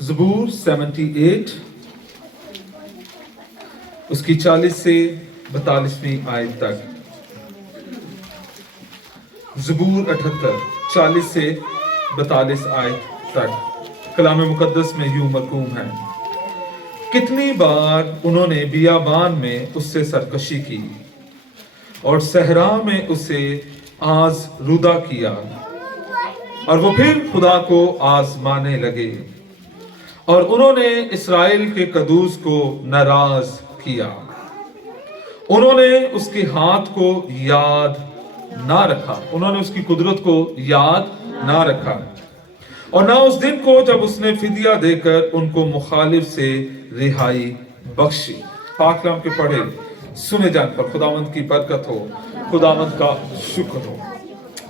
ज़बूर 78 उसकी 40 से 42वीं आयत तक। ज़बूर 78 40 से 42 आयत तक कलाम मुकद्दस में यूं मरकूम है, कितनी बार उन्होंने बियाबान में उससे सरकशी की और सहरा में उसे आज़रूदा किया, और वो फिर खुदा को आजमाने लगे और उन्होंने इस्राएल के कदूस को नाराज किया। उन्होंने उसके हाथ को याद ना रखा, उन्होंने उसकी कुदरत को याद ना रखा, और ना उस दिन को जब उसने फिदिया देकर उनको मुखालिफ से रिहाई बख्शी। पाक कलाम के पढ़े सुने जान पर खुदावंद की बरकत हो, खुदावंद का शुक्र हो,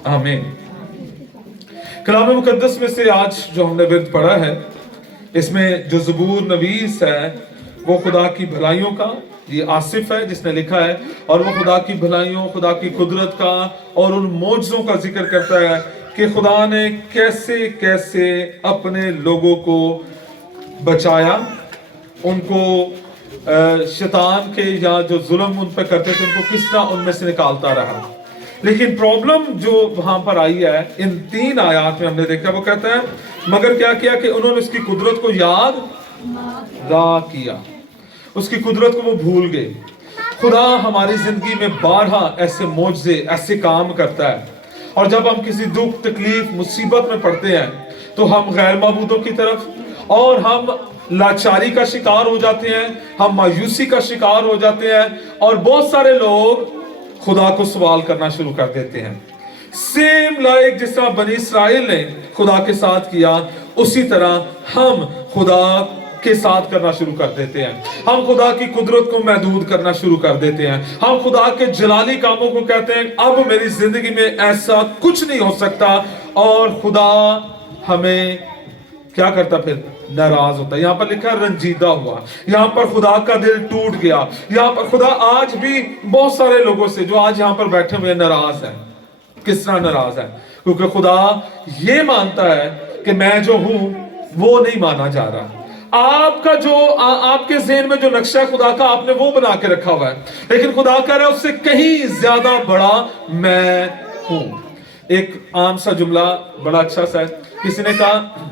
आमीन। कलाम मुकद्दस में से आज जो हमने विर्द पढ़ा है, इसमें जो ज़बूर नवीस है वो खुदा की भलाइयों का, ये आसिफ है जिसने लिखा है, और वो खुदा की भलाइयों, खुदा की कुदरत का और उन मौजज़ों का जिक्र करता है कि खुदा ने कैसे कैसे अपने लोगों को बचाया, उनको शैतान के या जो जुल्म उन पर करते थे उनको किस तरह उनमें से निकालता रहा। लेकिन प्रॉब्लम जो वहां पर आई है इन 3 आयात में हमने देखा, वो कहता है मगर क्या किया कि उन्होंने उसकी कुदरत को याद ना किया, उसकी कुदरत को वो भूल गए। खुदा हमारी जिंदगी में बारहा ऐसे मौजज़े, ऐसे काम करता है, और जब हम किसी दुख, तकलीफ, मुसीबत में पड़ते हैं तो हम गैर माबूदों की तरफ और हम लाचारी का शिकार हो जाते हैं, हम मायूसी का शिकार हो जाते हैं, और बहुत सारे लोग खुदा को सवाल करना शुरू कर देते हैं। सेम लाइक जिस तरह बनी इसराइल ने खुदा के साथ किया, उसी तरह हम खुदा के साथ करना शुरू कर देते हैं। हम खुदा की कुदरत को महदूद करना शुरू कर देते हैं। हम खुदा के जलाली कामों को कहते हैं अब मेरी जिंदगी में ऐसा कुछ नहीं हो सकता, और खुदा हमें क्या करता, फिर नाराज होता है। यहाँ पर लिखा रंजीदा हुआ, यहाँ पर खुदा का दिल टूट गया। यहाँ पर खुदा आज भी बहुत सारे लोगों से जो आज यहाँ पर बैठे हुए नाराज हैं। किस तरह नाराज है? क्योंकि खुदा ये मानता है कि मैं जो हूं वो नहीं माना जा रहा। आपका जो आपके ज़हन में जो नक्शा खुदा का आपने वो बना के रखा हुआ है, लेकिन खुदा कह रहा है उससे कहीं ज्यादा बड़ा मैं हूं। एक आम सा जुमला बड़ा अच्छा सा है, किसी ने कहा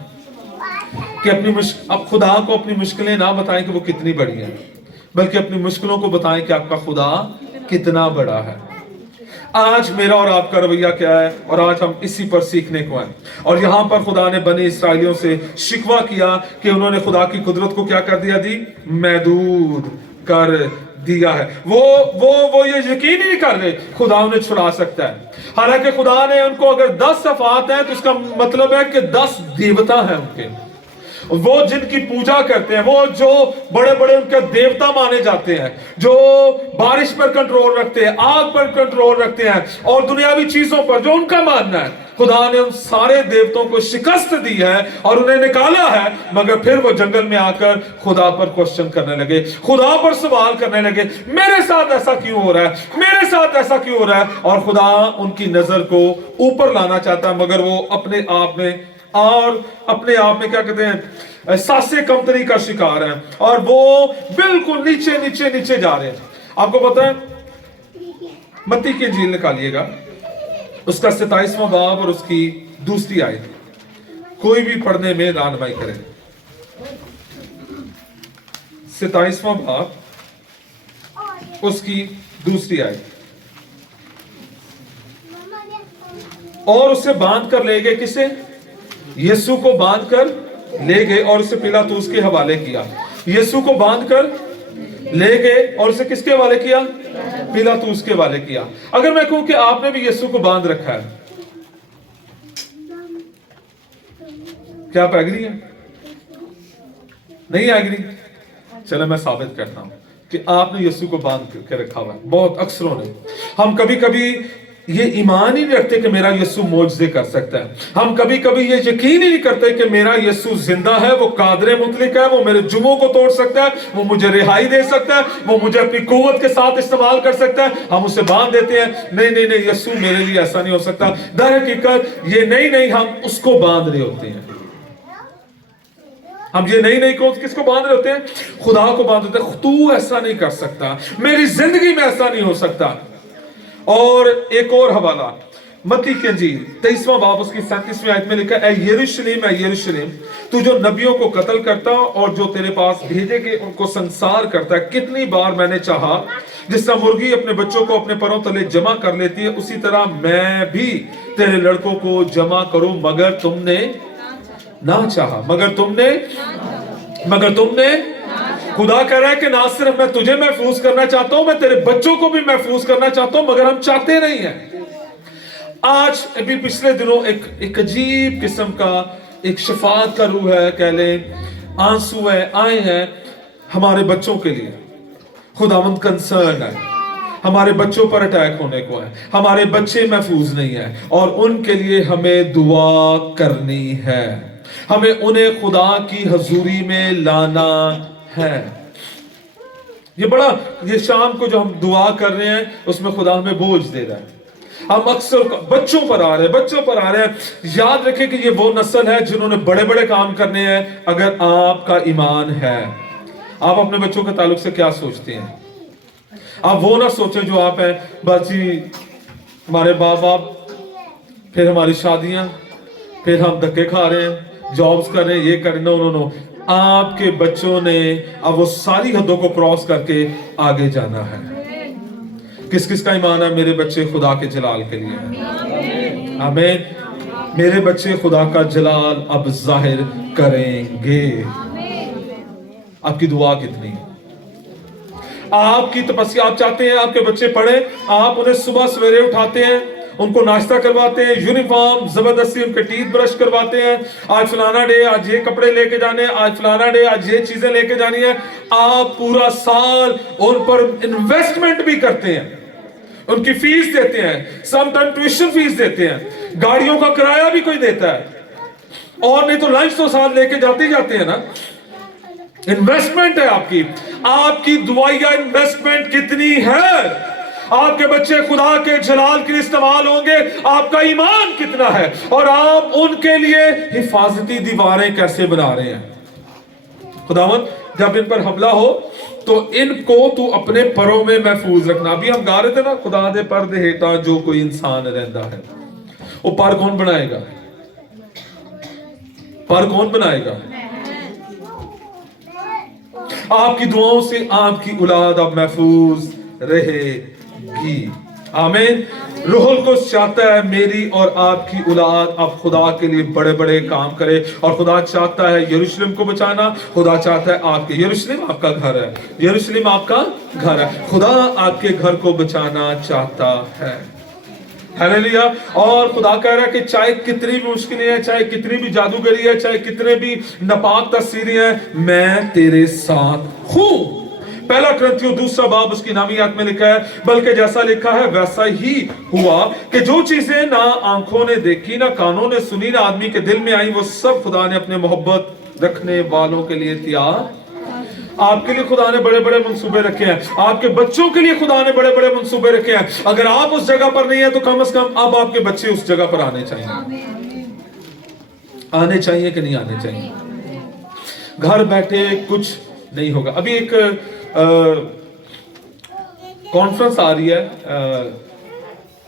कि अब खुदा को अपनी मुश्किलें ना बताएं कि वो कितनी बड़ी है, बल्कि अपनी मुश्किलों को बताएं कि आपका खुदा कितना बड़ा है। आज मेरा और आपका रवैया क्या है, और आज हम इसी पर सीखने को हैं। और यहां पर खुदा ने बनी इसराइलियों से शिकवा किया कि उन्होंने खुदा की कुदरत को क्या कर दिया, महदूद कर दिया है। वो ये यकीन ही नहीं कर रहे खुदा उन्हें छुड़ा सकता है। हालांकि खुदा ने उनको अगर 10 सफात है तो इसका मतलब है कि 10 देवता है उनके, वो जिनकी पूजा करते हैं, वो जो बड़े बड़े उनके देवता माने जाते हैं, जो बारिश पर कंट्रोल रखते हैं, आग पर कंट्रोल रखते हैं, और दुनियावी चीजों पर जो उनका मानना है। खुदा ने उन सारे देवताओं को शिकस्त दी है और उन्हें निकाला है, मगर फिर वो जंगल में आकर खुदा पर क्वेश्चन करने लगे, खुदा पर सवाल करने लगे, मेरे साथ ऐसा क्यों हो रहा है, मेरे साथ ऐसा क्यों हो रहा है। और खुदा उनकी नजर को ऊपर लाना चाहता है, मगर वो अपने आप में क्या कहते हैं, सांसे कमतरी का शिकार है, और वो बिल्कुल नीचे नीचे नीचे जा रहे हैं। आपको पता है, मत्ती की इंजील निकालिएगा, उसका 27वां बाब और उसकी 2री आयत, कोई भी पढ़ने में रानमाई करे। 27वां बाब उसकी 2री आयत। और उसे बांध कर ले गए, किसे? यीशु को बांध कर ले गए और उसे पिलातूस के हवाले किया। यीशु को बांध कर ले गए और उसे किसके हवाले किया? पिलातूस के हवाले किया। अगर मैं कहूं कि आपने भी यीशु को बांध रखा है, क्या आप एग्री हैं? नहीं एग्री? चलो मैं साबित करता हूं कि आपने यीशु को बांध के रखा हुआ है। बहुत अक्सरों ने हम कभी कभी ये ईमान ही नहीं रखते कि मेरा यीशु मौजज़े कर सकता है। हम कभी कभी ये यकीन ही नहीं करते कि मेरा यीशु जिंदा है, वो कादरे मुतलिक है, वो मेरे जुमों को तोड़ सकता है, वो मुझे रिहाई दे सकता है, वो मुझे अपनी कुव्वत के साथ इस्तेमाल कर सकता है। हम उसे बांध देते हैं, नहीं नहीं नहीं, यीशु मेरे लिए ऐसा नहीं हो सकता। दर हकीकत ये नहीं, हम उसको बांध रहे होते हैं। हम ये नई किसको बांध रहे होते हैं? खुदा को बांध देते हैं, तू ऐसा नहीं कर सकता, मेरी जिंदगी में ऐसा नहीं हो सकता। और एक और हवाला मत्ती की इंजील 23वां बाब उसकी 37वीं आयत में लिखा है, ए यरूशलेम, तू जो नबियों को कत्ल करता और जो तेरे पास भेजे के उनको संसार करता है, कितनी बार मैंने चाहा जिस तरह मुर्गी अपने बच्चों को अपने परों तले जमा कर लेती है, उसी तरह मैं भी तेरे लड़कों को जमा करूं, मगर तुमने ना चाहा। मगर तुमने खुदा कह रहा है कि ना सिर्फ मैं तुझे महफूज करना चाहता हूं, मैं तेरे बच्चों को भी महफूज करना चाहता हूं, मगर हम चाहते नहीं हैं। आज अभी पिछले दिनों एक अजीब किस्म का एक शफात का रूह है, कह लें आंसू है, आए हैं हमारे बच्चों के लिए। खुदावंद कंसर्न है, हमारे बच्चों पर अटैक होने को है, हमारे बच्चे महफूज नहीं है और उनके लिए हमें दुआ करनी है, हमें उन्हें खुदा की हजूरी में लाना है। ये शाम को जो हम दुआ कर रहे हैं उसमें खुदा हमें बोझ दे रहा है। हम अक्सर बच्चों पर आ रहे हैं। याद रखें कि ये वो नस्ल है जिन्होंने बड़े बड़े काम करने हैं। अगर आपका ईमान है, आप अपने बच्चों के ताल्लुक से क्या सोचते हैं? आप वो ना सोचें जो आप हैं, बस जी हमारे बाप, फिर हमारी शादियां, फिर हम धक्के खा रहे हैं, जॉब्स कर रहे हैं, ये कर रहे हैं। नो, आपके बच्चों ने अब वो सारी हदों को क्रॉस करके आगे जाना है। किस किस का ईमान है मेरे बच्चे खुदा के जलाल के लिए हैं? आमीन। मेरे बच्चे खुदा का जलाल अब जाहिर करेंगे। आपकी दुआ कितनी है? आपकी तपस्या, आप चाहते हैं आपके बच्चे पढ़े, आप उन्हें सुबह सवेरे उठाते हैं, उनको नाश्ता करवाते हैं, यूनिफॉर्म जबरदस्ती उनके टीथ ब्रश करवाते हैं, आज फलाना डे, आज ये कपड़े लेके जाने, आज फलाना डे, आज ये चीजें लेके जानी है। आप पूरा साल उन पर इन्वेस्टमेंट भी करते हैं, उनकी फीस देते हैं, सम टाइम ट्यूशन फीस देते हैं, गाड़ियों का किराया भी कोई देता है, और नहीं तो लंच तो साथ लेके जाते हैं ना। इन्वेस्टमेंट है आपकी दुआया इन्वेस्टमेंट कितनी है? आपके बच्चे खुदा के जलाल के लिए इस्तेमाल होंगे, आपका ईमान कितना है और आप उनके लिए हिफाजती दीवारें कैसे बना रहे हैं। खुदावंद जब इन पर हमला हो तो इनको तू अपने परों में महफूज रखना। अभी हम गा रहे थे ना, खुदा दे पर्दे हेठा जो कोई इंसान रहता है, वो पर कौन बनाएगा? पर कौन बनाएगा? आपकी दुआओं से आपकी औलाद अब महफूज रहेगी। आमीन। रूहुल कुद्स चाहता है मेरी और आपकी औलाद अब खुदा के लिए बड़े बड़े काम करे, और खुदा चाहता है यरूशलेम को बचाना। खुदा चाहता है आपके, यरूशलेम आपका घर है, यरूशलेम आपका घर है, खुदा आपके घर को बचाना चाहता है। हालेलुया। और खुदा कह रहा है कि चाहे कितनी भी मुश्किलें हैं, चाहे कितनी भी जादूगरी है, चाहे कितने भी नापाक तस्वीरें हैं, मैं तेरे साथ हूं। पहला कुरिन्थियों 2 बाब उसकी नामियात में लिखा है, बल्कि जैसा लिखा है वैसा ही हुआ कि जो चीजें ना आंखों ने देखी, ना कानों ने सुनी, ना आदमी के दिल में आई, वो सब खुदा ने अपने मोहब्बत रखने वालों के लिए तैयार। आपके लिए खुदा ने बड़े बड़े मंसूबे रखे हैं, आपके बच्चों के लिए खुदा ने बड़े बड़े मंसूबे रखे हैं। अगर आप उस जगह पर नहीं है तो कम से कम अब आपके बच्चे उस जगह पर आने चाहिए। आने चाहिए कि नहीं आने चाहिए? घर बैठे कुछ नहीं होगा। अभी एक कॉन्फ्रेंस आ रही है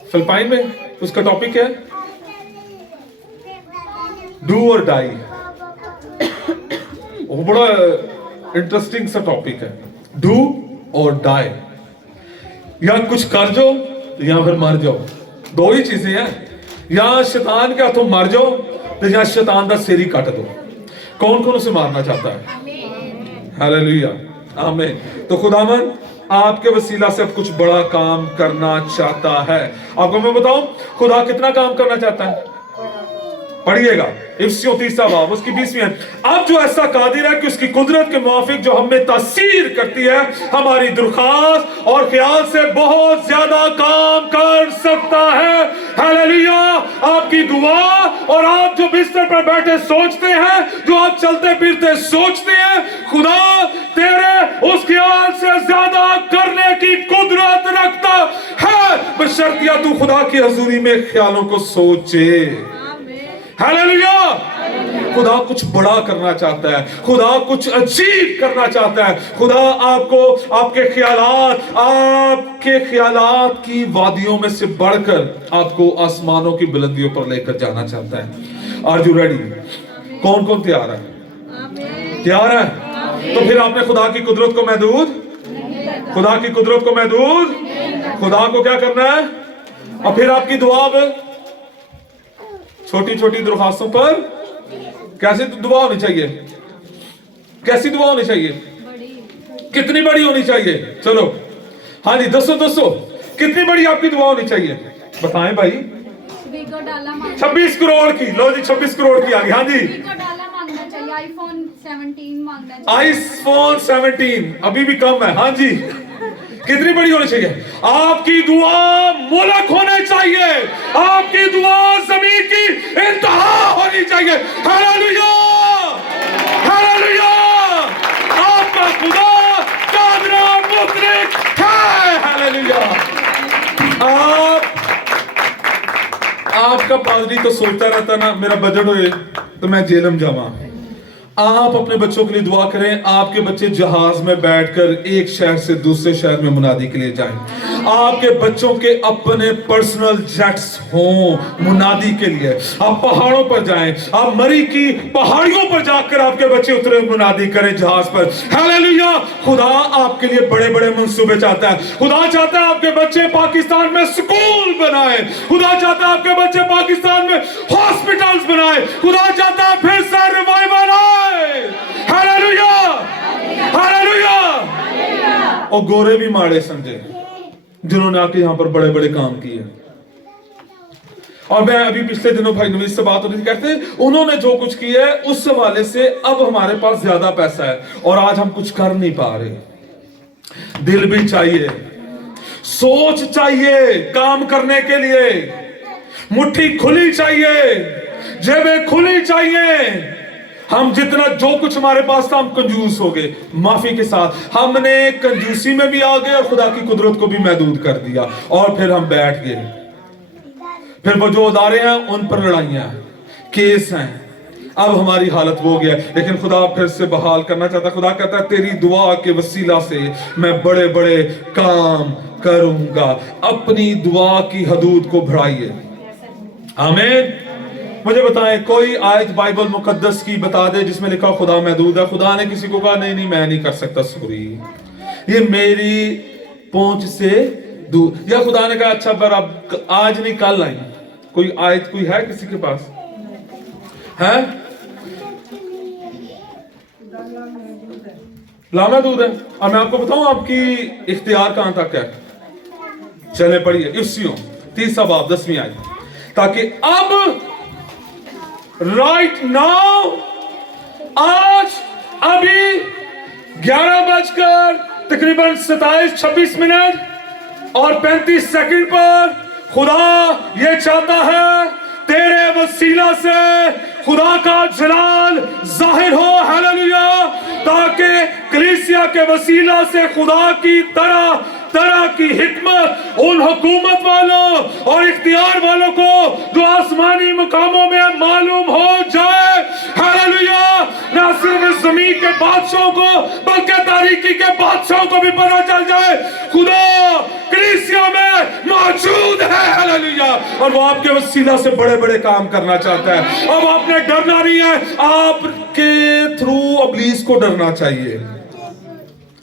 फिलिपाइन में, उसका टॉपिक है डू और डाई। वो बड़ा इंटरेस्टिंग सा टॉपिक है, डू और डाई। या कुछ कर जाओ या फिर मर जाओ, दो ही चीजें हैं। या शैतान के हाथों मर जाओ तो या शैतान का सिर ही काट दो। कौन कौन उसे मारना चाहता है? हालेलुया, आमीन। तो खुदावन आपके वसीला से अब कुछ बड़ा काम करना चाहता है। आपको मैं बताऊं खुदा कितना काम करना चाहता है, पढ़िएगा इफ्सियों 3 बाब उसकी 20वीं। अब जो ऐसा कादिर है कि उसकी कुदरत के मुआफिक जो हमें तासीर करती है, हमारी दरख्वास्त और ख्याल से बहुत ज्यादा काम कर सकता है। हालेलुया। आपकी दुआ और आप जो बिस्तर पर बैठे सोचते हैं, जो आप चलते फिरते सोचते हैं, खुदा तेरे उस ख्याल से ज्यादा करने की कुदरत रखता है, बशर्तिया तू खुदा की हजूरी में ख्यालों को सोचे। हालेलुया। खुदा कुछ बड़ा करना चाहता है, खुदा कुछ अजीब करना चाहता है। खुदा आपको आपके ख्यालात की वादियों में से बढ़कर आपको आसमानों की बुलंदियों पर लेकर जाना चाहता है। Are you ready? कौन कौन तैयार है? तैयार है? तो फिर आपने खुदा की कुदरत को महदूद खुदा को क्या करना है? और फिर आपकी दुआ छोटी छोटी दरख्वास्तों पर कैसे दुआ होनी चाहिए? कैसी दुआ होनी चाहिए? कितनी बड़ी होनी चाहिए? चलो हाँ जी, दोस्तों कितनी बड़ी आपकी दुआ होनी चाहिए? बताएं भाई। 26 करोड़ की। लो जी, 26 करोड़ की आ गई। हाँ जी, आईफोन 17 अभी भी कम है। हाँ जी, कितनी बड़ी होनी चाहिए? आपकी दुआ मुल्क होने चाहिए, आपकी दुआ जमीन की इंतहा होनी चाहिए। Hallelujah, hallelujah. आपका खुदा कादिर मुतरिक है। हालेलुया। आपका पादरी तो सोचता रहता ना, मेरा बजट होए तो मैं जेलम जावा। आप अपने बच्चों के लिए दुआ करें, आपके बच्चे जहाज में बैठकर एक शहर से दूसरे शहर में मुनादी के लिए जाएं। आपके बच्चों के अपने पर्सनल जेट्स हों मुनादी के लिए। आप पहाड़ों पर जाएं, आप मरी की पहाड़ियों पर जाकर आपके बच्चे उतरे मुनादी करें जहाज पर। हालेलुया। खुदा आपके लिए बड़े बड़े मंसूबे चाहता है। खुदा चाहता है आपके बच्चे पाकिस्तान में स्कूल बनाए, खुदा चाहता है आपके बच्चे पाकिस्तान में हॉस्पिटल्स बनाए, खुदा चाहता है फिर से रिवाइवल आए। Hallelujah, hallelujah. और गोरे भी माड़े समझे जिन्होंने आके यहाँ पर बड़े बड़े काम किए। और मैं अभी पिछले दिनों भाई नवीस से बात हो रही थी, कहते उन्होंने जो कुछ किया है उस हवाले से अब हमारे पास ज्यादा पैसा है और आज हम कुछ कर नहीं पा रहे। दिल भी चाहिए, सोच चाहिए काम करने के लिए, मुट्ठी खुली चाहिए, जेबें खुली चाहिए। हम जितना जो कुछ हमारे पास था हम कंजूस हो गए। माफी के साथ हमने कंजूसी में भी आ गए और खुदा की कुदरत को भी महदूद कर दिया और फिर हम बैठ गए। फिर वो जो अदारे हैं उन पर लड़ाइयां, केस हैं। अब हमारी हालत वो गया, लेकिन खुदा फिर से बहाल करना चाहता। खुदा कहता है तेरी दुआ के वसीला से मैं बड़े बड़े काम करूंगा। अपनी दुआ की हदूद को बढ़ाइए। आमीन। मुझे बताएं कोई आयत बाइबल मुकद्दस की बता दे जिसमें लिखा खुदा महदूद है। खुदा ने किसी को कहा नहीं मैं नहीं कर सकता, सॉरी ये मेरी पहुंच से दूर। या खुदा ने कहा अच्छा पर अब आज नहीं कल आई। कोई आयत कोई है किसी के पास? है लामहदूद है। और मैं आपको बताऊं आपकी इख्तियार कहां तक है। चले पढ़िए इफ्सियों 30 बाब 10वीं आयत। ताकि अब राइट नाउ, आज अभी 11 बजकर तकरीबन 27-26 और 35 सेकंड पर खुदा ये चाहता है तेरे वसीला से खुदा का जलाल जाहिर हो। हालेलुया। ताकि कलीसिया के वसीला से खुदा की तरह की हिकमत उन हुकूमत वालों और इख्तियार वालों को जो आसमानी मुकामों में मालूम हो जाए। हालेलुया। न सिर्फ जमीन के बादशाहों को बल्कि तारीकी के बादशाहों को भी पता चल जाए खुदा कलीसिया में मौजूद है। हालेलुया। और वो आपके वसीला से बड़े बड़े काम करना चाहता है। अब आपने डरना नहीं है, आपके थ्रू इब्लीस को डरना चाहिए।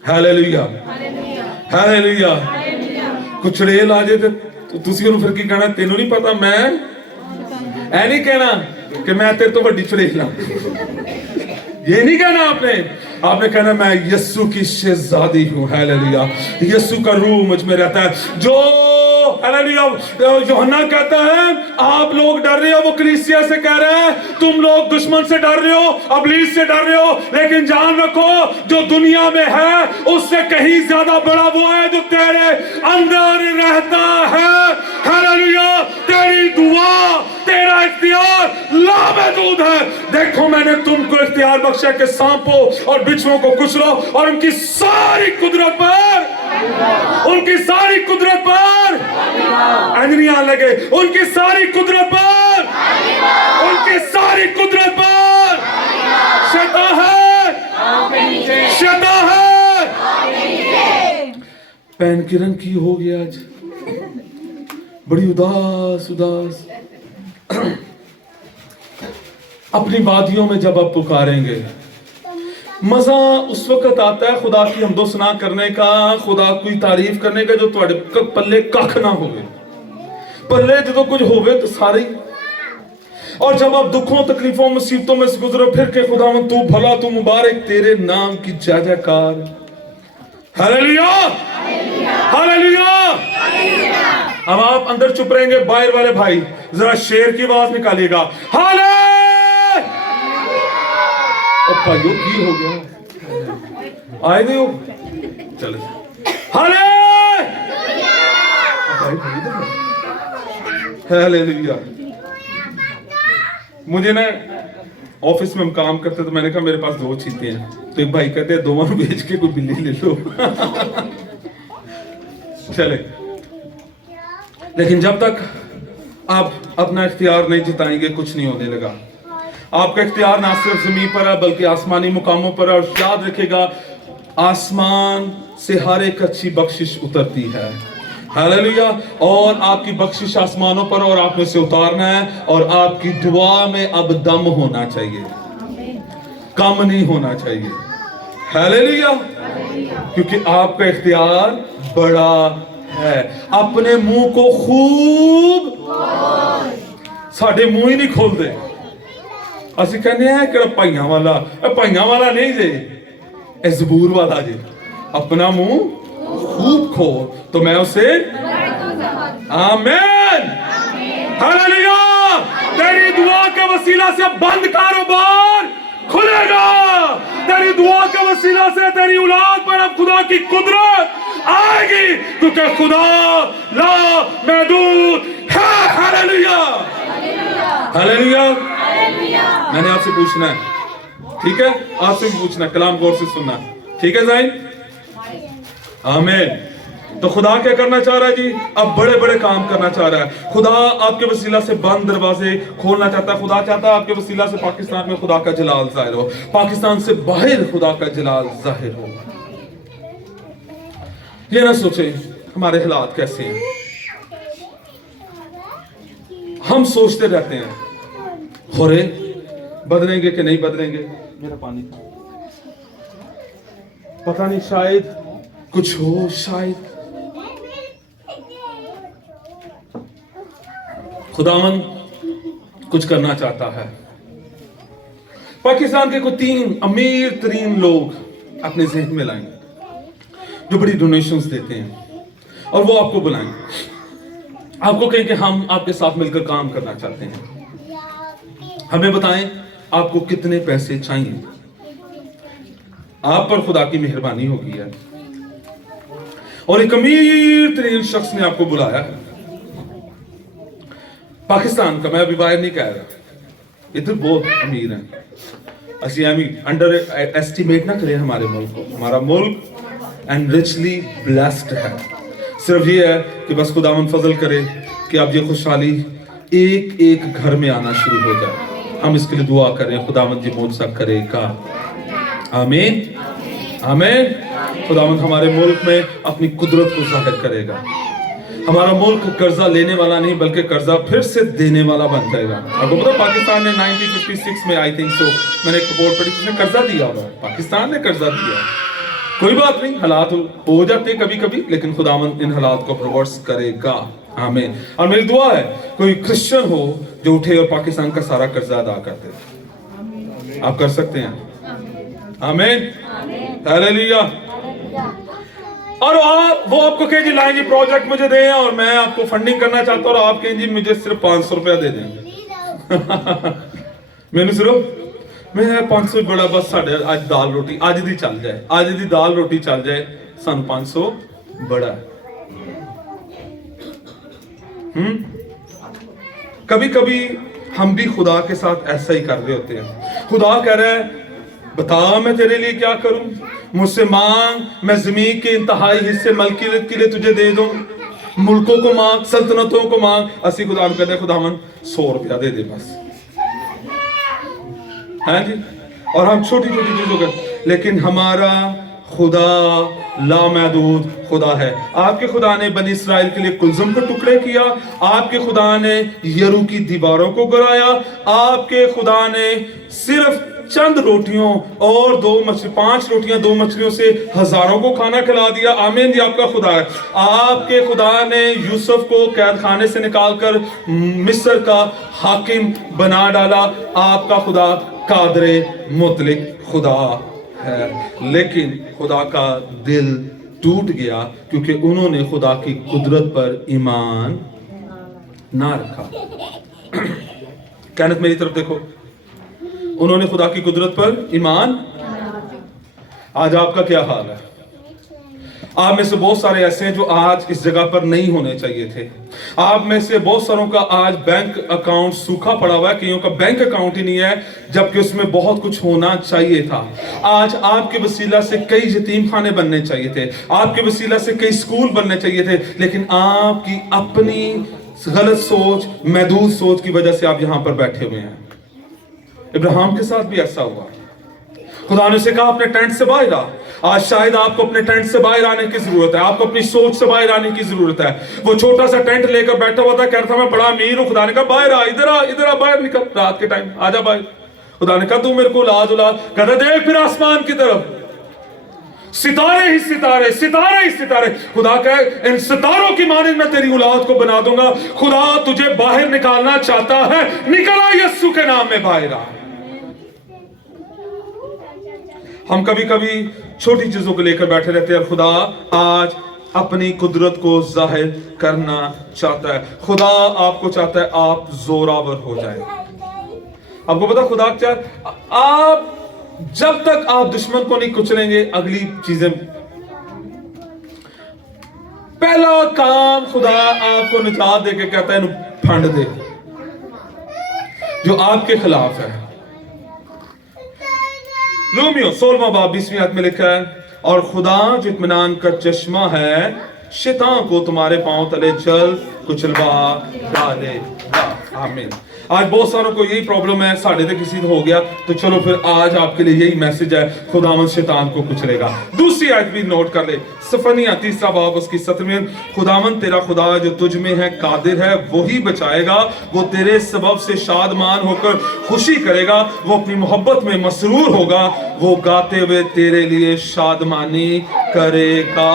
Hallelujah, hallelujah. कुछ चड़ेल आ जाए तो तुसी ਉਹਨੂੰ ਫਿਰ ਕੀ ਕਹਿਣਾ? ਤੈਨੂੰ ਨਹੀਂ पता मैं ऐ नहीं कहना कि मैं तेरे तो बड़ी चड़ेल हां। ये नहीं कहना आपने कहना मैं यीशु की शहजादी हूं। हालेलुया। यीशु का रूह मुझ में रहता है। जो हालेलुया यूहन्ना कहता है आप लोग डर रहे हो, वो कलीसिया से कह रहे हैं तुम लोग दुश्मन से डर रहे हो, इब्लीस से डर रहे हो, लेकिन जान रखो जो दुनिया में है उससे कहीं ज्यादा बड़ा वो है जो तेरे अंदर रहता है। हालेलुया। तेरी दुआ तेरा इख्तियार लामहदूद है। देखो मैंने तुमको इख्तियार बख्शा के सांपों और बिच्छुओं को कुचलो और उनकी सारी कुदरत पर लगे, उनकी सारी कुदरत पर शता है, शता है। पैन के रंग की हो गया आज, बड़ी उदास उदास। अपनी वादियों में जब आप पुकारेंगे, मजा उस वक्त आता है खुदा की हमदो सना करने का, खुदा की तारीफ करने का, जो तुहाडे पल्ले कख ना होवे। पल्ले जो कुछ होवे तो सारे। और जब आप दुखों तकलीफों मुसीबतों में से गुजरो, फिर के खुदावंद तू भला, तू मुबारक, तेरे नाम की जय जयकार। Hallelujah, hallelujah. अब आप अंदर चुप रहेंगे, बाहर वाले भाई जरा शेर की आवाज निकालिएगा, हाले। अब भाइयों की हो गया, आए गए हो, चले हाले। हालेलुया। मुझे ना ऑफिस में हम काम करते तो मैंने कहा मेरे पास 2 चीते हैं, तो एक भाई कहते हैं दोनों बेच के कोई बिल्ली ले लो। चले, लेकिन जब तक आप अपना इख्तियार नहीं जिताएंगे कुछ नहीं होने लगा। आपका इख्तियार ना सिर्फ जमीन पर है बल्कि आसमानी मुकामों पर। और याद रखेगा, आसमान से हर एक अच्छी बख्शिश उतरती है। हालेलुया। और आपकी बख्शिश आसमानों पर, और आपने से उतारना है। और आपकी दुआ में अब दम होना चाहिए, कम नहीं होना चाहिए। हालेलुया। क्योंकि आपका इख्तियार बड़ा है। अपने मुंह को खूब, साडे मुंह ही नहीं खोलते। ਅਸੀਂ ਕਹਿੰਦੇ ਆ ਕਿਹੜਾ ਭਾਈਆਂ ਵਾਲਾ, ਇਹ ਭਾਈਆਂ ਵਾਲਾ ਨਹੀਂ ਜੇ, ਇਹ ਜ਼ਬੂਰ वाला जे। अपना मुंह खूब खो तो मैं उसे, आमीन, हालेलुया। तेरी दुआ के वसीला से बंद कारोबार खुलेगा। तेरी दुआ के वसीला से तेरी औलाद पर अब खुदा की कुदरत आएगी, क्योंकि खुदा ला महदूद है। Hallelujah, hallelujah. मैंने आपसे पूछना है, ठीक है, आपसे भी पूछना, कलाम गौर से सुनना, ठीक है जाइन, आमीन। तो खुदा क्या करना चाह रहा है जी? अब बड़े बड़े काम करना चाह रहा है। खुदा आपके वसीला से बंद दरवाजे खोलना चाहता है। खुदा चाहता है आपके वसीला से पाकिस्तान में खुदा का जलाल जाहिर हो, पाकिस्तान से बाहर खुदा का जलाल जाहिर हो। ये ना सोचे हमारे हालात कैसे हैं। हम सोचते रहते हैं हो रे बदलेंगे कि नहीं बदलेंगे। मेरा पानी पता नहीं, शायद कुछ हो, शायद खुदावन कुछ करना चाहता है। पाकिस्तान के कुछ 3 अमीर तरीन लोग अपने जहन में लाएंगे जो बड़ी डोनेशंस देते हैं, और वो आपको बुलाएंगे, आपको कहें कि हम आपके साथ मिलकर काम करना चाहते हैं, हमें बताएं आपको कितने पैसे चाहिए। आप पर खुदा की मेहरबानी होगी है, और एक अमीर तरीन शख्स ने आपको बुलाया है पाकिस्तान का। मैं अभी बाहर नहीं कह रहा, इधर बहुत अमीर हैं। असि अंडर एस्टिमेट ना करें हमारे मुल्क को। हमारा मुल्क एंड रिचली ब्लेस्ड है। सिर्फ ये है कि बस खुदावंद फजल करे कि अब ये खुशहाली एक एक घर में आना शुरू हो जाए। हम इसके लिए दुआ करें, खुदावंद जी मौजज़ा करेगा। आमीन, आमीन। खुदावंद हमारे मुल्क में अपनी कुदरत को जाहिर करेगा। हमारा मुल्क कर्जा लेने वाला नहीं बल्कि कर्जा फिर से देने वाला बन जाएगा। आपको पता पाकिस्तान ने 1956 में आई थिंक सो, मैंने एक रिपोर्ट पढ़ी, जिसने कर्जा दिया होगा, पाकिस्तान ने कर्जा दिया। कोई बात नहीं, हालात हो जाते कभी कभी, लेकिन खुदावंद इन हालात को रिवर्स करेगा। आमीन। और मेरी दुआ है कोई क्रिश्चियन हो जो उठे और पाकिस्तान का सारा कर्जा अदा कर दे। आप कर सकते हैं। आमीन, हालेलुया। और वो आपको कहें जी लाएं जी प्रोजेक्ट मुझे दें, और मैं आपको फंडिंग करना चाहता हूं, और आप कहें जी मुझे सिर्फ 500 रुपया दे दें। मैंने सिर्फ मैं 500 बड़ा, बस साढ़े आज दाल रोटी आज दी चल जाए, आज दी दाल रोटी चल जाए, सन 500 बड़ा। कभी कभी हम भी खुदा के साथ ऐसा ही कर रहे होते हैं। खुदा कह रहा है बता मैं तेरे लिए क्या करूं, मुझसे मांग, मैं जमीन के इंतहाई हिस्से मलकियत के लिए तुझे दे दूं। मुल्कों को मांग, सल्तनतों को मांग। असी खुदा कहते खुदावन 100 रुपया दे दे बस। है जी, और हम छोटी छोटी चीजों का, लेकिन हमारा खुदा लामहदूद खुदा है। आपके खुदा ने बनी इसराइल के लिए कुलज़म को टुकड़े किया, आपके खुदा ने यरू की दीवारों को गिराया, आपके खुदा ने सिर्फ चंद रोटियों और 5 रोटियां 2 मछलियों से हजारों को खाना खिला दिया। आमीन, ये आपका खुदा है। आपके खुदा ने यूसुफ को कैद खाने से निकालकर मिस्र का हाकिम बना डाला। आपका खुदा कादरे मुतलिक खुदा है। लेकिन खुदा का दिल टूट गया क्योंकि उन्होंने खुदा की कुदरत पर ईमान ना रखा। कैनत मेरी तरफ देखो, उन्होंने खुदा की कुदरत पर ईमान। आज आपका क्या हाल है? आप में से बहुत सारे ऐसे हैं जो आज इस जगह पर नहीं होने चाहिए थे। आप में से बहुत सारों का आज बैंक अकाउंट सूखा पड़ा हुआ है, कईयों का बैंक अकाउंट ही नहीं है, जबकि उसमें बहुत कुछ होना चाहिए था। आज आपके वसीला से कई यतीम खाने बनने चाहिए थे, आपके वसीला से कई स्कूल बनने चाहिए थे, लेकिन आपकी अपनी गलत सोच, महदूद सोच की वजह से आप यहां पर बैठे हुए हैं। इब्राहिम के साथ भी ऐसा हुआ। खुदा ने उसे कहा अपने टेंट से बाहर आ। आज शायद आपको अपने टेंट से बाहर आने की जरूरत है, आपको अपनी सोच से बाहर आने की जरूरत है। वो छोटा सा टेंट लेकर बैठा हुआ था, कह रहा था मैं बड़ा अमीर हूं। खुदा ने कहा बाहर आ, इधर आ, इधर आ, बाहर निकल, रात के टाइम आजा बाहर। खुदा ने कहा तू मेरे को लाज उलाज, कहता देख फिर आसमान की तरफ, सितारे ही सितारे, सितारे ही सितारे। खुदा कहे इन सितारों की मानिंद मैं तेरी औलाद को बना दूंगा। खुदा तुझे बाहर निकालना चाहता है, निकला यीशु के नाम में बाहर आ। हम कभी कभी छोटी चीजों को लेकर बैठे रहते हैं। खुदा आज अपनी कुदरत को जाहिर करना चाहता है। खुदा आपको चाहता है आप जोरावर हो जाए। आपको पता खुदा क्या, आप जब तक आप दुश्मन को नहीं कुचलेंगे अगली चीजें, पहला काम खुदा आपको निजात दे के कहता है फंड दे जो आपके खिलाफ है। रोमियो 16वां बाब 20वीं आयत में लिखा है, और खुदा जो इत्मीनान का चश्मा है शैतान को तुम्हारे पांव तले चल कुचलवा डालेगा। आमीन। आज बहुत सारों को यही प्रॉब्लम है, साढ़े तक किसी हो गया, तो चलो फिर आज आपके लिए यही मैसेज है, खुदावंद शैतान को कुचलेगा। दूसरी आयत भी नोट कर ले, सफनिया 3रा बाब उसकी 7वीं, खुदावंद तेरा खुदा जो तुझ में है कादिर है, वही बचाएगा, वो तेरे सबब से शादमान होकर खुशी करेगा, वो अपनी मोहब्बत में मसरूर होगा, वो गाते हुए तेरे लिए शादमानी करेगा।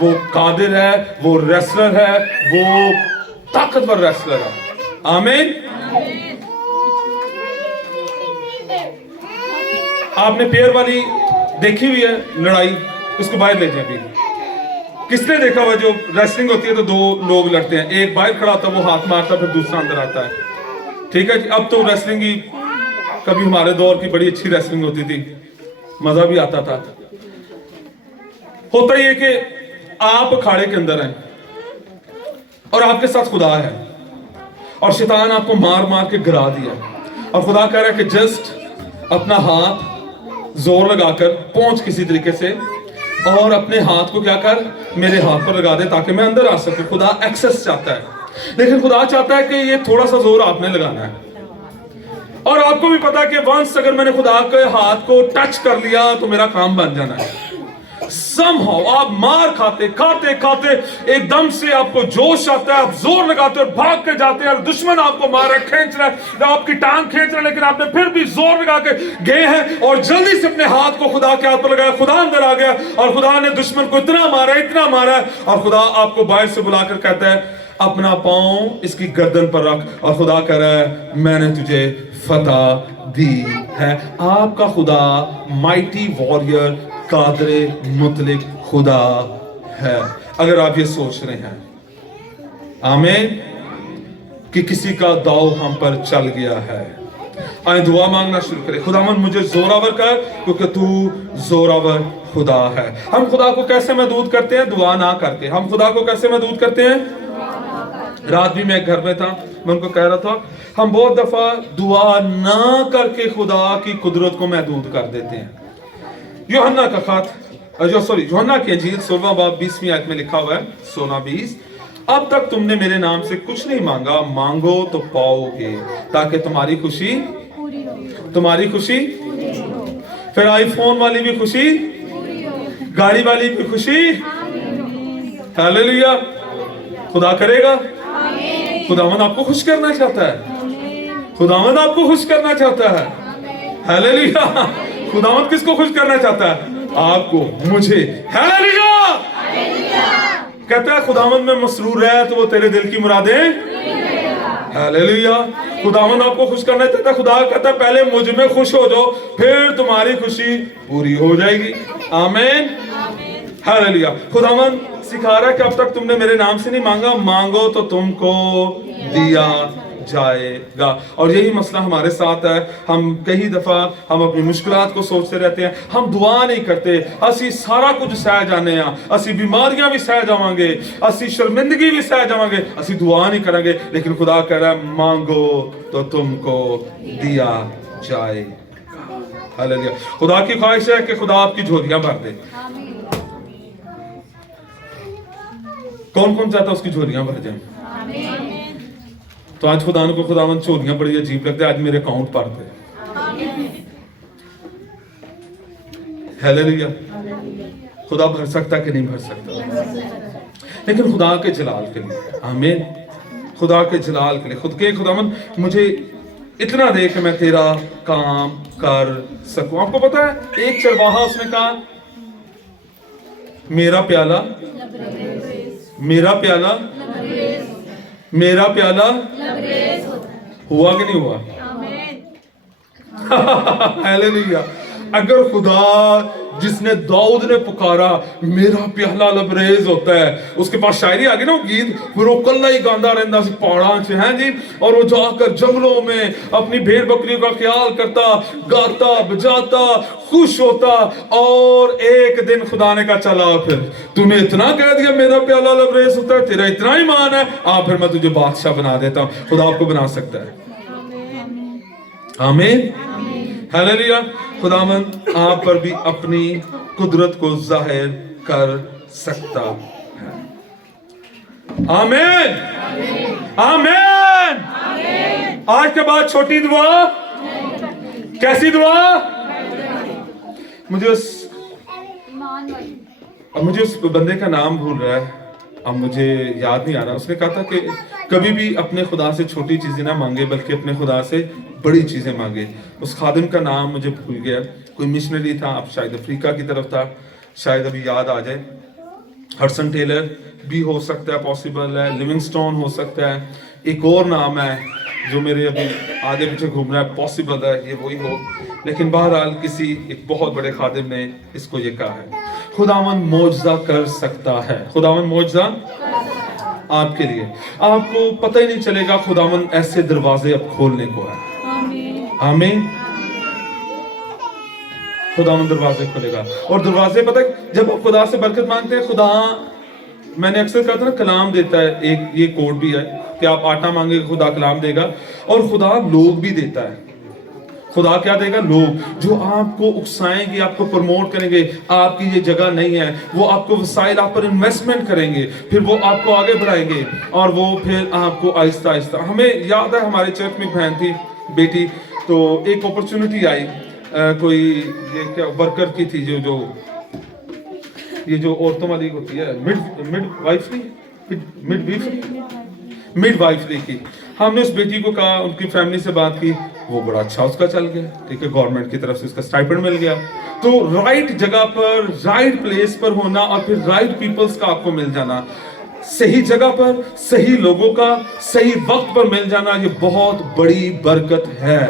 वो कादिर है, वो रेसलर है, वो ताकतवर रेसलर है। आमीन। आपने पेयर वाली देखी हुई है लड़ाई, इसको बाहर ले जाए। किसने देखा हुआ जो रेसलिंग होती है तो 2 लोग लड़ते हैं, एक बाहर खड़ा होता है, वो हाथ मारता है, फिर दूसरा अंदर आता है। ठीक है जी। अब तो रेसलिंग ही, कभी हमारे दौर की बड़ी अच्छी रेसलिंग होती थी, मजा भी आता था। होता ये कि आप अखाड़े के अंदर हैं और आपके साथ खुदा है, और शैतान आपको मार मार के गिरा दिया, और खुदा कह रहा है कि जस्ट अपना हाथ जोर लगाकर पहुंच किसी तरीके से, और अपने हाथ को क्या कर मेरे हाथ पर लगा दे ताकि मैं अंदर आ सकूं। खुदा एक्सेस चाहता है, लेकिन खुदा चाहता है कि ये थोड़ा सा जोर आपने लगाना है। और आपको भी पता है कि वंस अगर मैंने खुदा के हाथ को टच कर लिया तो मेरा काम बन जाना है। Somehow आप मार खाते खाते खाते एकदम से आपको जोश आता है, आप जोर लगाते और भाग के जाते हैं, और दुश्मन आपको मार रहा है, खींच रहा है, आपकी टांग खींच रहा है, लेकिन आपने फिर भी जोर लगा के गए हैं और जल्दी से अपने हाथ को खुदा के हाथ पर लगाया। खुदा अंदर आ गया और खुदा ने दुश्मन को इतना मारा है, और खुदा आपको बाहर से बुलाकर कहता है अपना पांव इसकी गर्दन पर रख, और खुदा कह रहा है मैंने तुझे फतह दी है। आपका खुदा माइटी वॉरियर कादरे मुतलिक खुदा है। अगर आप ये सोच रहे हैं आमीन कि किसी का दाव हम पर चल गया है, आए दुआ मांगना शुरू करें। खुदावन मुझे जोरावर कर क्योंकि तू जोरावर खुदा है। हम खुदा को कैसे महदूद करते हैं? दुआ ना करके। हम खुदा को कैसे महदूद करते हैं? रात भी मैं घर में था, मैं उनको कह रहा था हम बहुत दफा दुआ ना करके खुदा की कुदरत को महदूद कर देते हैं। यूहन्ना का खत, यूहन्ना की इंजील 16वां बाब 20वीं आयत में लिखा हुआ है 16-20, अब तक तुमने मेरे नाम से कुछ नहीं मांगा, मांगो तो पाओगे ताकि तुम्हारी खुशी फिर आईफोन वाली भी खुशी, गाड़ी वाली भी खुशी। हालेलुया। खुदा करेगा, खुदावंद आपको खुश करना चाहता है, खुदावंद आपको खुश करना चाहता है। हालेलुया। खुदावंद किसको खुश करना चाहता है? आपको, मुझे। हालेलुया। कहता है खुदावंद में मसरूर है तो वो तेरे दिल की मुरादें। हालेलुया। खुदावंद आपको खुश करना चाहता है। खुदा कहता है पहले मुझ में खुश हो जाओ, फिर तुम्हारी खुशी पूरी हो जाएगी। आमीन। हालेलुया। खुदावंद सिखा रहा है कि अब तक तुमने मेरे नाम से नहीं मांगा, मांगो तो तुमको दिया जाएगा। और यही मसला हमारे साथ है। हम कई दफा हम अपनी मुश्किलात को सोचते रहते हैं, हम दुआ नहीं करते। असी सारा कुछ सह जाने, असी बीमारियां भी सह जावांगे, असी शर्मिंदगी भी सह जावांगे, असी दुआ नहीं करेंगे। लेकिन खुदा कह रहा है मांगो तो तुमको दिया जाएगा। हालेलुया। खुदा की ख्वाहिश है कि खुदा आपकी झोलियां भर दे। कौन कौन चाहता उसकी झोलियां भर जाए? तो आज खुदा को खुदावंद झोलियां बड़ी अजीब लगती है, आज मेरे अकाउंट पर थे। हालेलुया। खुदा भर सकता कि नहीं भर सकता, लेकिन खुदा के जलाल के लिए। आमीन। खुदा के जलाल के लिए, खुद के खुदावंद मुझे इतना दे कि मैं तेरा काम कर सकूं। आपको पता है एक चरवाहा उसने कहा मेरा प्याला, मेरा प्याला, मेरा प्याला हुआ कि नहीं हुआ? हालेलुया। अगर खुदा जिसने दाऊद ने पुकारा मेरा प्याला लबरेज होता है, उसके पास शायरी आ गई ना, वो गीत फिर वो कल्ला ही गांदा रहता सी पहाड़ा च है जी, और वो जाकर जंगलों में अपनी भेड़ बकरियों का ख्याल करता, गाता बजाता खुश होता। और एक दिन खुदा ने कहा चला फिर तूने इतना कह दिया मेरा प्याला लबरेज होता है, तेरा इतना ईमान है, फिर मैं तुझे बादशाह बना देता हूं। खुदा आपको बना सकता है। आमीन। हालेलुया। खुदावंद आप पर भी अपनी कुदरत को जाहिर कर सकता है। आमीन। आमीन। आज के बाद छोटी दुआ, कैसी दुआ? मुझे उस बंदे का नाम भूल रहा है, अब मुझे याद नहीं आ रहा। उसने कहा था कि कभी भी अपने खुदा से छोटी चीजें ना मांगे, बल्कि अपने खुदा से बड़ी चीजें मांगे। उस खादिम का नाम मुझे भूल गया, कोई मिशनरी था, अब शायद अफ्रीका की तरफ था, शायद अभी याद आ जाए। हडसन टेलर भी हो सकता है, पॉसिबल है। लिविंगस्टोन हो सकता है। एक और नाम है जो मेरे अभी आगे पीछे घूम रहा है, पॉसिबल है ये वही हो। लेकिन बहरहाल किसी एक बहुत बड़े खादिम ने इसको ये कहा है। खुदावंद मौजज़ा कर सकता है। खुदावंद मौजज़ा आपके लिए, आपको पता ही नहीं चलेगा खुदावंद ऐसे दरवाजे अब खोलने को है। आमीन। खुदावंद दरवाजे खोलेगा। और दरवाजे पता है जब आप खुदा से बरकत मांगते हैं, खुदा, मैंने अक्सर कहा था ना, कलाम देता है। एक ये कोड भी है कि आप आटा मांगेगा खुदा कलाम देगा, और खुदा लोग भी देता है। खुदा क्या देगा? लोग जो आपको उकसाएंगे, आपको प्रमोट करेंगे। आपकी ये जगह नहीं है, वो आपको वसाइल, आप पर इन्वेस्टमेंट करेंगे, फिर वो आपको आगे बढ़ाएंगे, और वो फिर आपको आहिस्ता आहिस्ता। हमें याद है हमारे चर्च में बहन थी, बेटी, तो एक अपॉर्चुनिटी आई, कोई ये क्या वर्कर की थी, जो ये जो औरतों वाली होती है, मिड वाइफरी की। हमने उस बेटी को कहा, उनकी फैमिली से बात की, वो बड़ा अच्छा उसका चल गया, ठीक है, गवर्नमेंट की तरफ से उसका स्टाइपेंड मिल गया। तो राइट जगह पर, राइट प्लेस पर होना, और फिर राइट पीपल्स का आपको मिल जाना, सही जगह पर सही लोगों का सही वक्त पर मिल जाना, ये बहुत बड़ी बरकत है।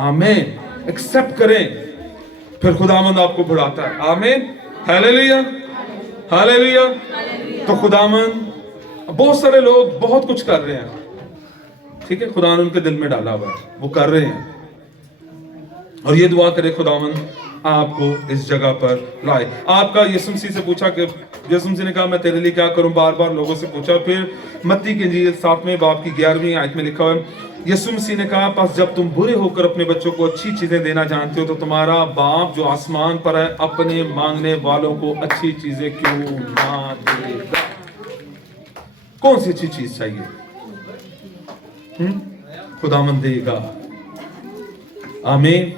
आमीन। एक्सेप्ट करें, फिर खुदावंद आपको बढ़ाता है। आमीन। हालेलुया। हालेलुया। तो खुदावंद, बहुत सारे लोग बहुत कुछ कर रहे हैं, ठीक है, खुदा ने उनके दिल में डाला हुआ है, वो कर रहे हैं, और ये दुआ करे खुदावंद आपको इस जगह पर लाए। आपका यीशु मसीह से पूछा कि यीशु मसीह ने कहा मैं तेरे लिए क्या करूं, बार बार लोगों से पूछा। फिर मत्ती की इंजील 7वें बाब की 11वीं आयत में लिखा हुआ है, यीशु मसीह ने कहा बस जब तुम बुरे होकर अपने बच्चों को अच्छी चीजें देना जानते हो, तो तुम्हारा बाप जो आसमान पर है अपने मांगने वालों को अच्छी चीजें क्यों ना देगा। कौन सी अच्छी चीज चाहिए? खुदावंद देगा। आमीन।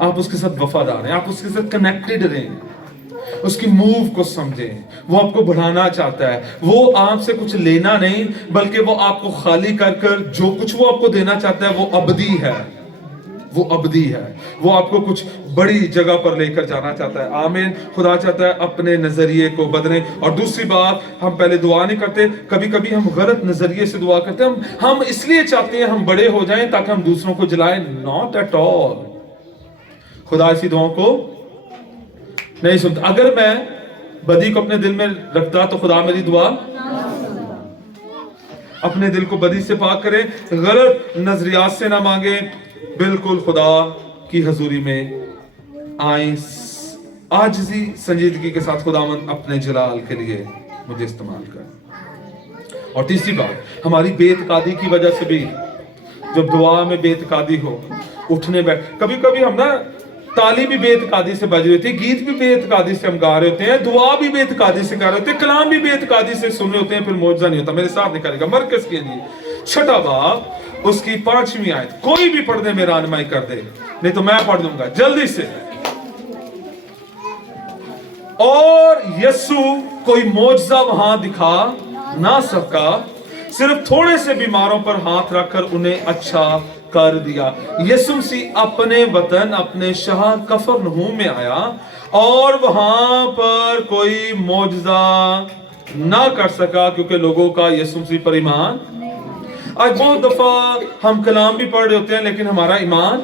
आप उसके साथ वफादार हैं, आप उसके साथ कनेक्टेड रहें, उसकी मूव को समझें। वो आपको बढ़ाना चाहता है, वो आपसे कुछ लेना नहीं बल्कि वो आपको खाली कर कर जो कुछ वो आपको देना चाहता है वो अबदी है, वो अबदी है। वो आपको कुछ बड़ी जगह पर लेकर जाना चाहता है। आमीन। खुदा चाहता है अपने नजरिए को बदलें। और दूसरी बात, हम पहले दुआ नहीं करते, कभी कभी हम गलत नजरिए से दुआ करते हैं। हम इसलिए चाहते हैं हम बड़े हो जाएं ताकि हम दूसरों को जलाएं। Not at all. खुदा ऐसी दुआओं को नहीं सुनता। अगर मैं बदी को अपने दिल में रखता तो खुदा मेरी दुआ, अपने दिल को बदी से पाक करें, गलत नजरियात से ना मांगे, बिल्कुल खुदा की हजूरी में आए, आजिज़ी संजीदगी के साथ खुदावंद अपने जलाल के लिए मुझे इस्तेमाल कर। और तीसरी बात, हमारी बेतकादी की वजह से भी, जब दुआ में बेतकादी हो, उठने बैठ, कभी कभी हम ना ताली भी बेतकादी से बज रही होती है, गीत भी बेतकादी से हम गा रहे होते हैं, दुआ भी बेतकादी से गा रहे होते हैं, कलाम भी बेतकादी से सुन रहे होते हैं, फिर मौजज़ा नहीं होता। मेरे साथ निकालेगा मरकज की अंजील 6 बाब उसकी 5वीं आयत। कोई भी पढ़ने में रहनुमाई कर दे, नहीं तो मैं पढ़ दूंगा जल्दी से। और यीशु कोई मौजज़ा वहां दिखा ना सका, सिर्फ थोड़े से बीमारों पर हाथ रखकर उन्हें अच्छा कर दिया। यीशु मसीह अपने वतन, अपने शहर कफरनहूम में आया और वहां पर कोई मौजज़ा ना कर सका क्योंकि लोगों का यीशु मसीह पर ईमान। आज बहुत दफा हम कलाम भी पढ़ रहे होते हैं लेकिन हमारा ईमान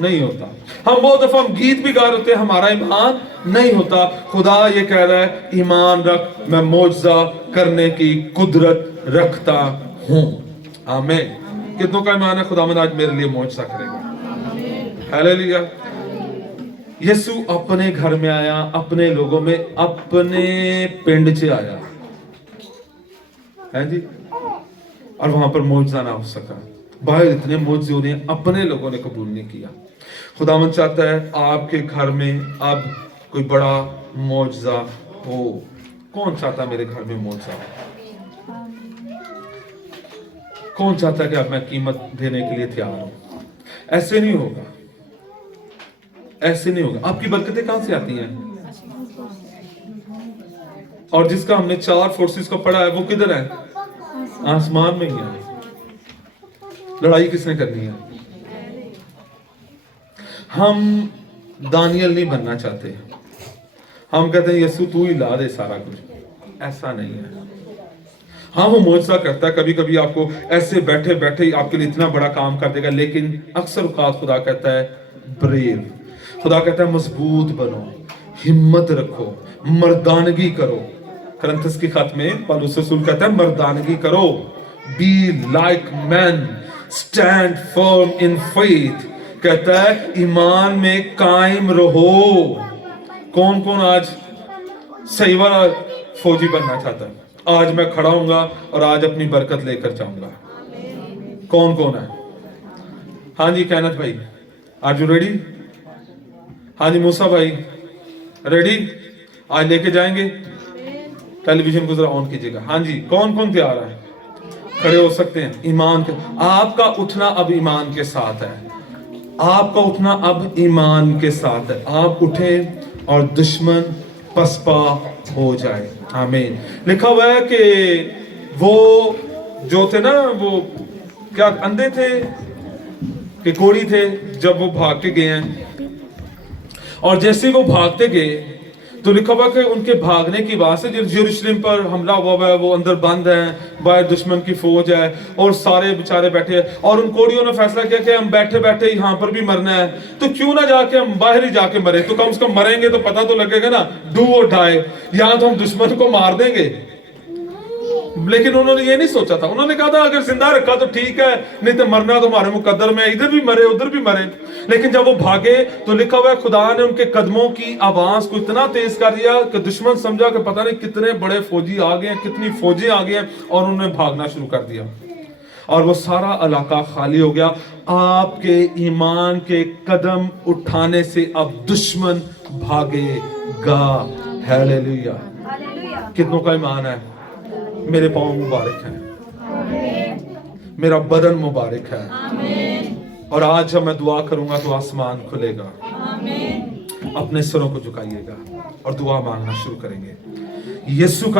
नहीं होता। हम बहुत दफा हम गीत भी गा रहे होते हैं, हमारा ईमान नहीं होता। खुदा ये कह रहा है, ईमान रख, मैं मौजज़ा करने की कुदरत रखता हूं। आमीन। कितनों का ईमान है खुदावंद आज मेरे लिए मौजज़ा करेगा? हालेलुया। यीशु अपने घर में आया, अपने लोगों में, अपने पिंड से आया है जी, और वहां पर मौजज़ा ना हो सका। बाहर इतने मौजज़े हो रहे हैं, अपने लोगों ने कबूल नहीं किया। खुदावंद चाहता है आपके घर में अब कोई बड़ा मौजज़ा हो। कौन चाहता है मेरे घर में मौजज़ा हो? कौन चाहता है कि अब मैं कीमत देने के लिए तैयार हूं? ऐसे नहीं होगा, ऐसे नहीं होगा। आपकी बरकतें कहां से आती हैं? और जिसका हमने 4 फोर्सेस को पढ़ा है वो किधर है? आसमान में ही है। लड़ाई किसने करनी है? हम दानियल नहीं बनना चाहते। हम कहते हैं यीशु तू ही ला दे सारा कुछ। ऐसा नहीं है। हाँ, वो मौजज़ा करता है, कभी कभी आपको ऐसे बैठे बैठे ही आपके लिए इतना बड़ा काम कर देगा, लेकिन अक्सर औकात खुदा कहता है ब्रेव, खुदा कहता है मजबूत बनो, हिम्मत रखो, मर्दानगी करो। करंथस की खत में पौलुस रसूल कहता है मर्दानगी करो, be like man, stand firm in faith. कहता है ईमान में कायम रहो। कौन कौन आज सही वाला फौजी बनना चाहता है? आज मैं खड़ा हूंगा और आज अपनी बरकत लेकर जाऊंगा। कौन कौन है? हाँ जी कैनथ भाई, आर यू रेडी? हाँ जी मूसा भाई रेडी? आज लेके जाएंगे। टेलीविजन को जरा ऑन कीजिएगा। हाँ जी, कौन कौन तैयार है? खड़े हो सकते हैं। ईमान के, आपका उठना अब ईमान के साथ है। आपका उठना अब ईमान के साथ है। आप उठें और दुश्मन पसपा हो जाए। आमीन। लिखा हुआ है कि वो जो थे ना, वो क्या अंधे थे कि कोढ़ी थे, जब वो भाग के गए हैं, और जैसे वो भागते गए तो लिखा हुआ कि उनके भागने की बात से यरूशलेम पर हमला हुआ है, वो अंदर बंद हैं, बाहर दुश्मन की फौज है और सारे बेचारे बैठे हैं। और उन कोड़ियों ने फैसला किया कि हम बैठे बैठे यहाँ पर भी मरना है, तो क्यों ना जाके हम बाहर ही जाके मरे, तो कम से कम मरेंगे तो पता तो लगेगा ना, डू और डाई। यहाँ तो हम दुश्मन को मार देंगे। लेकिन उन्होंने ये नहीं सोचा था। उन्होंने कहा था अगर जिंदा रखा तो ठीक है, नहीं तो मरना तो हमारे मुकद्दर में, इधर भी मरे उधर भी मरे। लेकिन जब वो भागे तो लिखा हुआ है खुदा ने उनके कदमों की आवाज को इतना तेज कर दिया कि दुश्मन समझा कि पता नहीं कितने बड़े फौजी आ गए हैं, कितनी फौजें आ गई हैं, और उन्होंने भागना शुरू कर दिया और वो सारा इलाका खाली हो गया। आपके ईमान के कदम उठाने से अब दुश्मन भागेगा। हालेलुया। कितनों का ईमान है? मेरे पांव मुबारक हैं, मेरा बदन मुबारक है, اور آج جب میں دعا کروں گا تو آسمان کھلے گا. اپنے سروں کو جھکائیے گا اور دعا مانگنا شروع کریں گے. یسوع کا